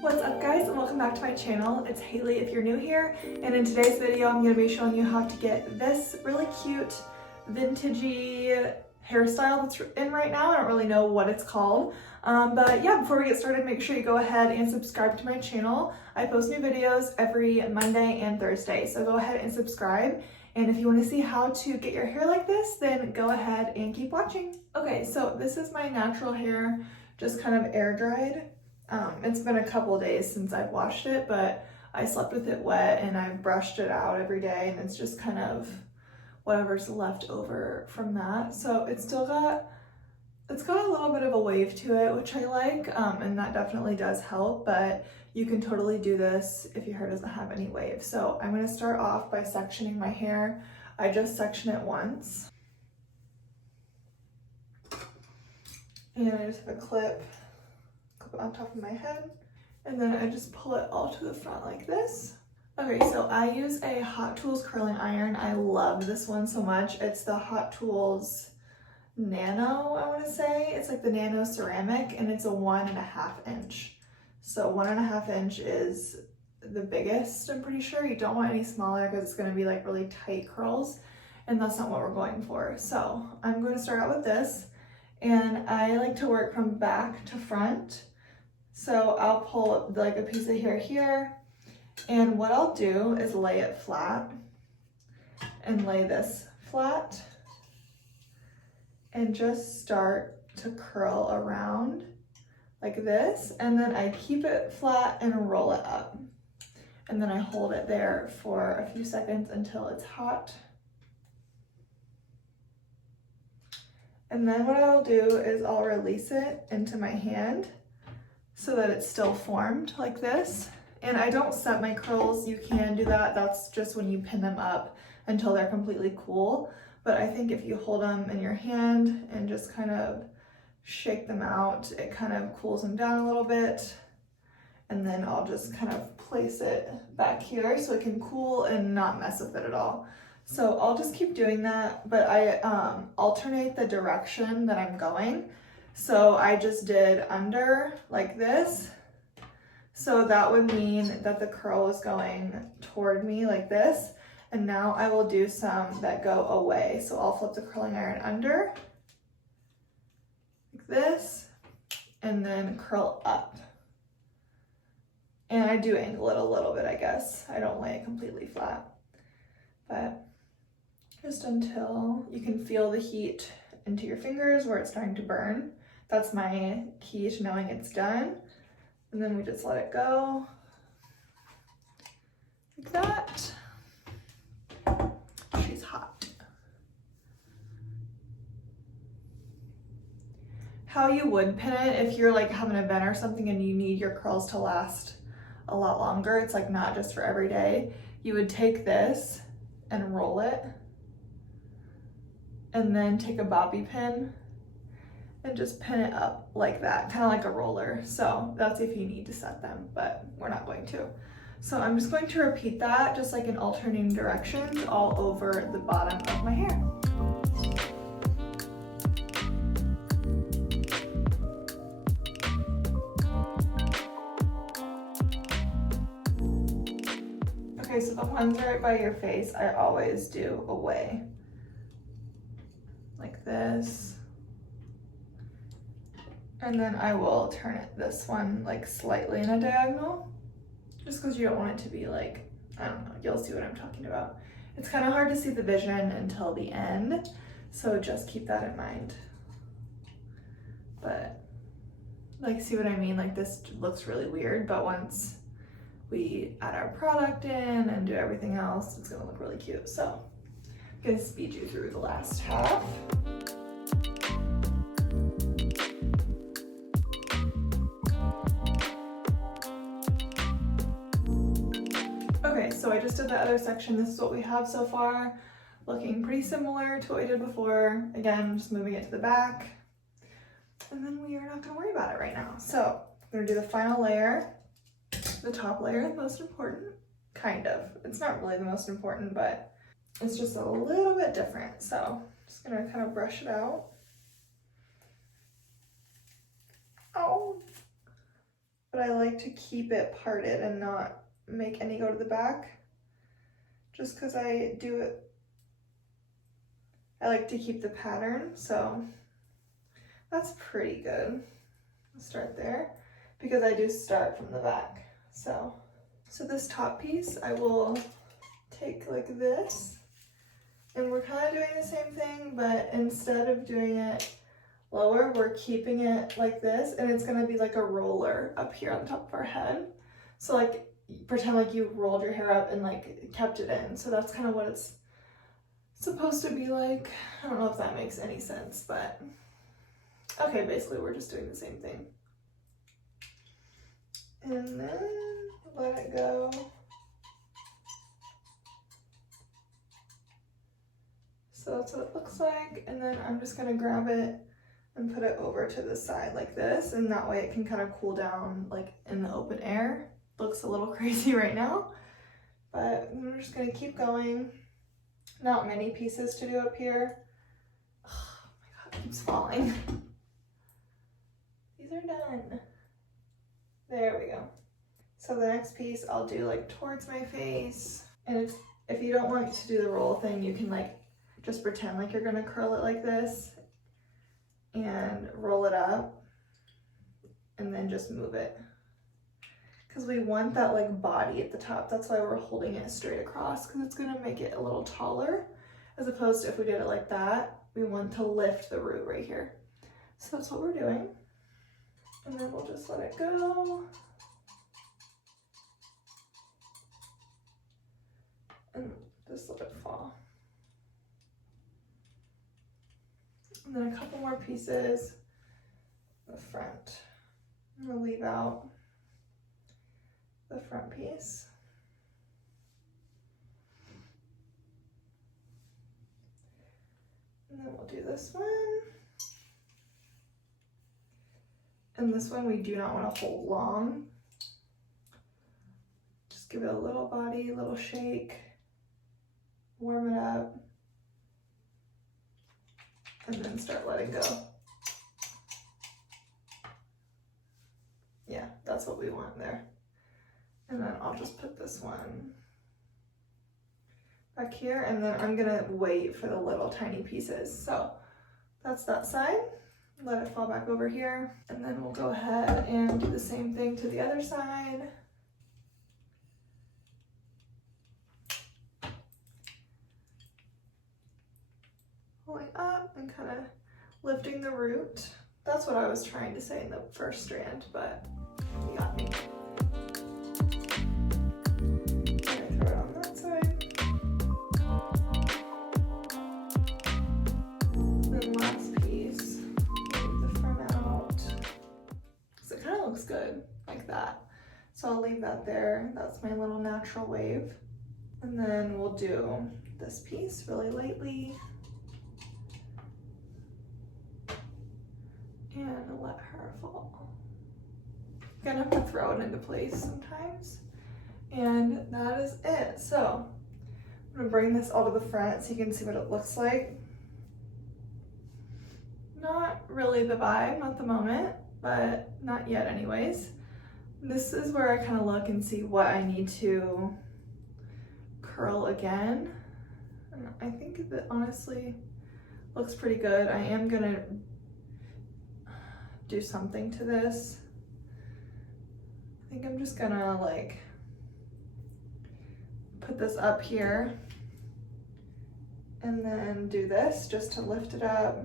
What's up guys, and welcome back to my channel. It's Haley if you're new here, and in today's video I'm going to be showing you how to get this really cute vintagey hairstyle that's in right now. I don't really know what it's called, but yeah, before we get started, make sure you go ahead and subscribe to my channel. I post new videos every Monday and Thursday, so go ahead and subscribe. And if you want to see how to get your hair like this, then go ahead and keep watching. Okay, so this is my natural hair, just kind of air dried. It's been a couple days since I've washed it, but I slept with it wet and I've brushed it out every day, and it's just kind of whatever's left over from that. So it's got a little bit of a wave to it, which I like, and that definitely does help, but you can totally do this if your hair doesn't have any wave. So I'm going to start off by sectioning my hair. I just section it once, and I just have a clip on top of my head, and then I just pull it all to the front like this. Okay, so I use a Hot Tools curling iron. I love this one so much. It's the Hot Tools Nano, I want to say. It's like the Nano ceramic, and it's a 1.5 inch. So 1.5 inch is the biggest, I'm pretty sure. You don't want any smaller because it's going to be like really tight curls, and that's not what we're going for. So I'm going to start out with this, and I like to work from back to front. So I'll pull like a piece of hair here, and what I'll do is lay it flat and lay this flat and just start to curl around like this, and then I keep it flat and roll it up, and then I hold it there for a few seconds until it's hot. And then what I'll do is I'll release it into my hand so that it's still formed like this. And I don't set my curls. You can do that. That's just when you pin them up until they're completely cool. But I think if you hold them in your hand and just kind of shake them out, it kind of cools them down a little bit. And then I'll just kind of place it back here so it can cool and not mess with it at all. So I'll just keep doing that, but I alternate the direction that I'm going. So I just did under like this. So that would mean that the curl is going toward me like this. And now I will do some that go away. So I'll flip the curling iron under like this, and then curl up. And I do angle it a little bit, I guess. I don't lay it completely flat, but just until you can feel the heat into your fingers where it's starting to burn. That's my key to knowing it's done. And then we just let it go like that. She's hot. How you would pin it if you're like having an event or something and you need your curls to last a lot longer, it's like not just for every day, you would take this and roll it, and then take a bobby pin and just pin it up like that, kind of like a roller. So that's if you need to set them, but we're not going to. So I'm just going to repeat that just like in alternating directions all over the bottom of my hair. Okay, so the ones right by your face, I always do away. Like this. And then I will turn it this one like slightly in a diagonal, just because you don't want it to be like, I don't know, you'll see what I'm talking about. It's kind of hard to see the vision until the end, so just keep that in mind. But like, see what I mean? Like this looks really weird, but once we add our product in and do everything else, it's gonna look really cute. So I'm gonna speed you through the last half. Okay, so I just did the other section. This is what we have so far. Looking pretty similar to what we did before. Again, just moving it to the back. And then we are not gonna worry about it right now. So I'm gonna do the final layer. The top layer, the most important, kind of. It's not really the most important, but it's just a little bit different. So I'm just gonna kind of brush it out. Oh, but I like to keep it parted and not make any go to the back, just because I like to keep the pattern, so that's pretty good. I'll start there, because I do start from the back. So this top piece, I will take like this, and we're kind of doing the same thing, but instead of doing it lower, we're keeping it like this, and it's gonna be like a roller up here on top of our head. So like, pretend like you rolled your hair up and like kept it in. So that's kind of what it's supposed to be like. I don't know if that makes any sense, but okay, basically we're just doing the same thing. And then let it go. So that's what it looks like. And then I'm just gonna grab it and put it over to the side like this, and that way it can kind of cool down like in the open air. Looks a little crazy right now, but I'm just gonna keep going. Not many pieces to do up here. Oh my god, it keeps falling. These are done. There we go. So the next piece I'll do like towards my face. And if you don't want to do the roll thing, you can like just pretend like you're gonna curl it like this and roll it up and then just move it. Because we want that like body at the top. That's why we're holding it straight across, because it's gonna make it a little taller, as opposed to if we did it like that, we want to lift the root right here. So that's what we're doing. And then we'll just let it go. And just let it fall. And then a couple more pieces in the front. I'm gonna leave out the front piece. And then we'll do this one. And this one we do not want to hold long. Just give it a little body, a little shake, warm it up, and then start letting go. Yeah, that's what we want there. And then I'll just put this one back here, and then I'm gonna wait for the little tiny pieces. So that's that side. Let it fall back over here, and then we'll go ahead and do the same thing to the other side. Pulling up and kind of lifting the root. That's what I was trying to say in the first strand, but you got me. I'm gonna throw it on that side. Then last piece, leave the front out. So it kind of looks good like that. So I'll leave that there. That's my little natural wave. And then we'll do this piece really lightly. And let her fall. You're gonna have to throw it into place sometimes. And that is it. So I'm gonna bring this all to the front so you can see what it looks like. Not really the vibe at the moment, but not yet anyways. This is where I kind of look and see what I need to curl again. And I think that honestly looks pretty good. I am gonna do something to this. I think I'm just gonna like put this up here and then do this just to lift it up.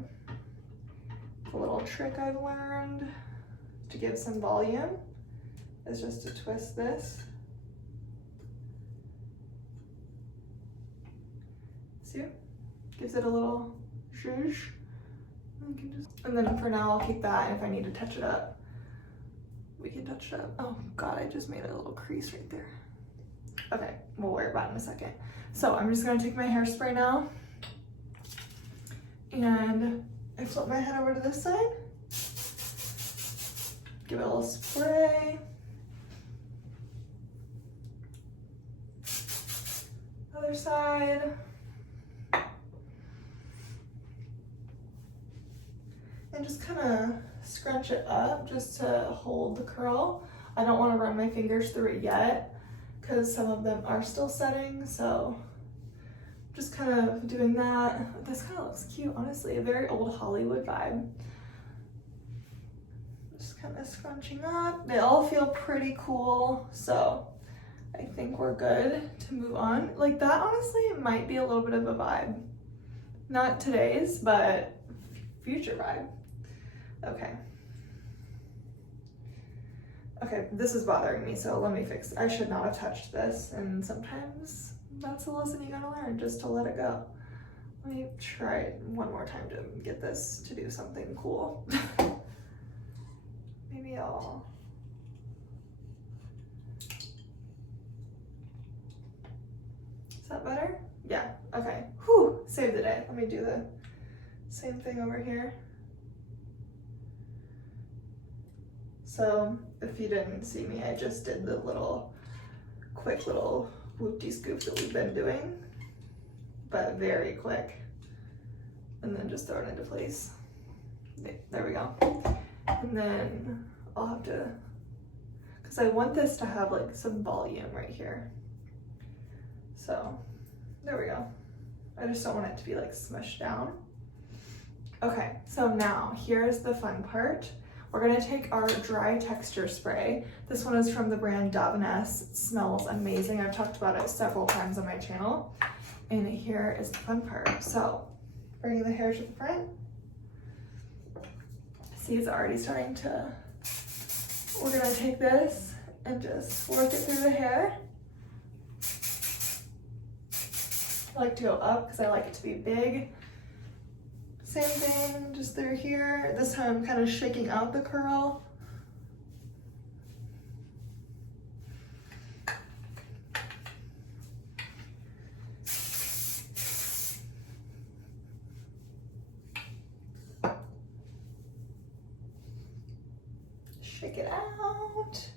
A little trick I've learned to give some volume is just to twist this. See? Gives it a little zhuzh. And then for now, I'll keep that, and if I need to touch it up, we can touch it up. Oh God, I just made a little crease right there. Okay, we'll worry about it in a second. So I'm just gonna take my hairspray now, and I flip my head over to this side, give it a little spray. Other side. And just kind of scrunch it up just to hold the curl. I don't want to run my fingers through it yet because some of them are still setting, so just kind of doing that. This kind of looks cute, honestly, a very old Hollywood vibe. Just kind of scrunching up. They all feel pretty cool, so I think we're good to move on. Like that honestly might be a little bit of a vibe. Not today's, but future vibe. Okay. Okay, this is bothering me, so let me fix it. I should not have touched this, and sometimes that's a lesson you gotta learn, just to let it go. Let me try it one more time to get this to do something cool. Maybe I'll... Is that better? Yeah, okay. Whew, save the day. Let me do the same thing over here. So if you didn't see me, I just did the quick little whoop-de-scoop that we've been doing, but very quick. And then just throw it into place. There we go. And then I'll have to, because I want this to have like some volume right here. So there we go. I just don't want it to be like smushed down. Okay, so now here's the fun part. We're gonna take our dry texture spray. This one is from the brand Davines. It smells amazing. I've talked about it several times on my channel. And here is the fun part. So, bringing the hair to the front. See, it's already starting to, we're gonna take this and just work it through the hair. I like to go up because I like it to be big. Same thing, just through here. This time I'm kind of shaking out the curl. Shake it out.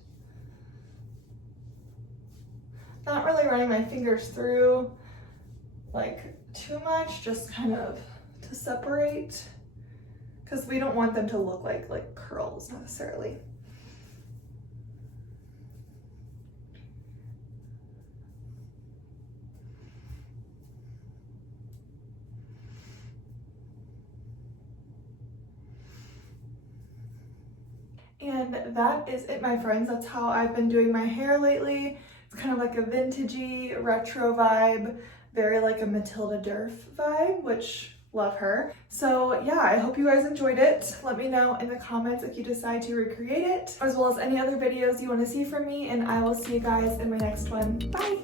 Not really running my fingers through like too much, just kind of to separate, because we don't want them to look like curls necessarily. And that is it, my friends. That's how I've been doing my hair lately. It's kind of like a vintagey retro vibe, very like a Matilda Durf vibe, which love her. So yeah, I hope you guys enjoyed it. Let me know in the comments if you decide to recreate it, as well as any other videos you want to see from me, and I will see you guys in my next one. Bye!